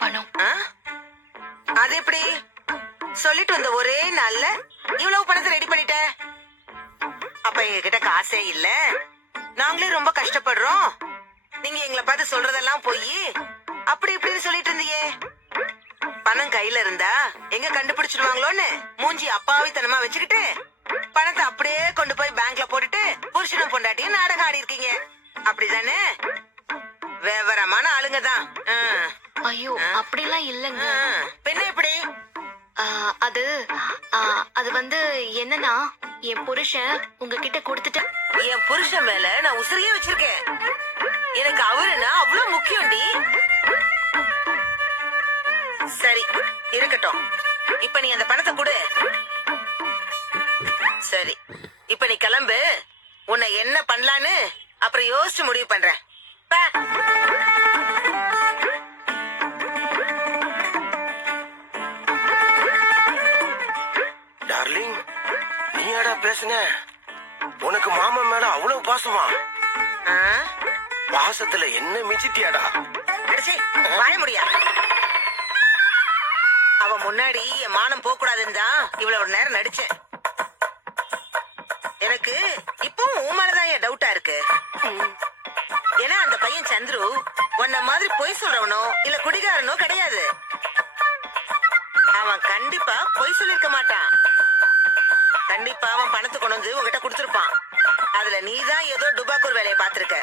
பணம். அது எப்படி? சொல்லிட்டு வந்த ஒரே நாள்ல இவ்வளவு பணத்தை ரெடி பண்ணிட்ட? அப்ப எங்க கிட்ட காசே இல்ல, நாங்களே ரொம்ப கஷ்டப்படுறோம், நீங்க எங்களை பார்த்து சொல்றதெல்லாம் போய் அப்படி இப்படின்னு சொல்லிட்டு இருந்தீங்க. பணம் கையில இருந்தா எங்க கண்டுபிடிச்சிருவாங்களோன்னு மூஞ்சி அப்பாவித்தனமா வச்சுக்கிட்டு பணத்தை அப்படியே கொண்டு போய் பேங்க்ல போட்டுட்டு புருஷனும் பொண்டாட்டியும் நாடகம் ஆடி இருக்கீங்க. அப்படிதானே? விவரமான ஆளுங்க தான். ஐயோ, அப்படிலாம் இல்லங்க. பின்ன எப்படி? அது அது வந்து என்னன்னா, என் புருஷன் உங்ககிட்ட கொடுத்துட்டு. என் புருஷன் மேல நான் உசிரியே வச்சிருக்கேன். எனக்கு அவருன்னா அவ்வளவு முக்கியம்டி. சரி இருக்கட்டும், இப்ப நீ அந்த பணத்தை கொடு. சரி, இப்ப நீ கிளம்பு. உன்னை என்ன பண்ணலான்னு அப்புறம் யோசிச்சு முடிவு பண்றேன். டார்லிங், நீயாடா பேசுன? உனக்கு மாமன் மேல அவ்வளவு பாசமா? பாசத்துல என்ன மிச்சிட்டியாடா? வாய முடியா? அவ முன்னாடி என் மானம் போக கூடாதுன்னு தான் இவ்வளவு நேரம் நடிச்சேன். எனக்கு இப்பவும் உன் மேலதான் என் டவுட்டா இருக்கு. ஏன்னா அந்த பையன் சந்துரு உன்ன மாதிரி பொய் சொல்றவனோ இல்ல குடிகாரனோ கிடையாது. அவன் கண்டிப்பா பொய் சொல்லிருக்க மாட்டான். கண்டிப்பா அவன் பணத்தை கொண்டு வந்து உங்ககிட்ட கொடுத்துருப்பான். அதுல நீதான் ஏதோ டுபாக்கூர் வேலையை பாத்திருக்க.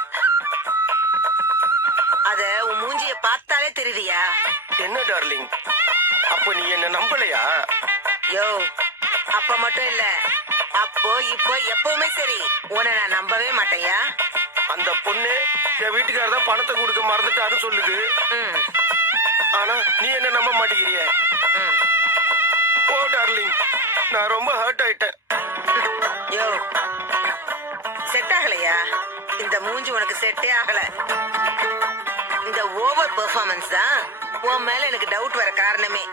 அத உன் மூஞ்சிய பார்த்தாலே தெரியுதியா? என்ன டார்லிங், அப்ப நீ என்ன நம்பலையா? யோ, அப்ப மட்டும் இல்ல, அப்போ இப்போ எப்பவுமே சரி, உன்னை நான் நம்பவே மாட்டேயா? அந்த பொண்ணு என் வீட்டுக்காரர் தான் பணத்தை கொடுக்க மறந்துட்டாரு சொல்லுது. ஆனா நீ என்ன நம்ப மாட்டேங்கிறிய? ஓ டார்லிங், நான் ரொம்ப ஹர்ட் ஆயிட்டேன். யோ, செட் ஆகலையா? இந்த மூஞ்சி உனக்கு செட்டே ஆகல. இந்த ஓவர் பெர்ஃபார்மன்ஸ் தான் உன் மேல எனக்கு டவுட் வர காரணமே.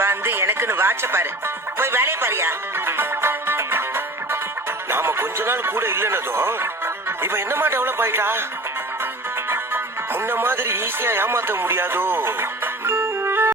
வந்து எனக்குன்னு வாட்ச பாரு, போய் வேலையை பாரியா? நாம கொஞ்ச நாள் கூட இல்லைன்னதும் இவன் என்னமா டெவலப் ஆயிட்டா? முன்ன மாதிரி ஈஸியா ஏமாத்த முடியாதோ?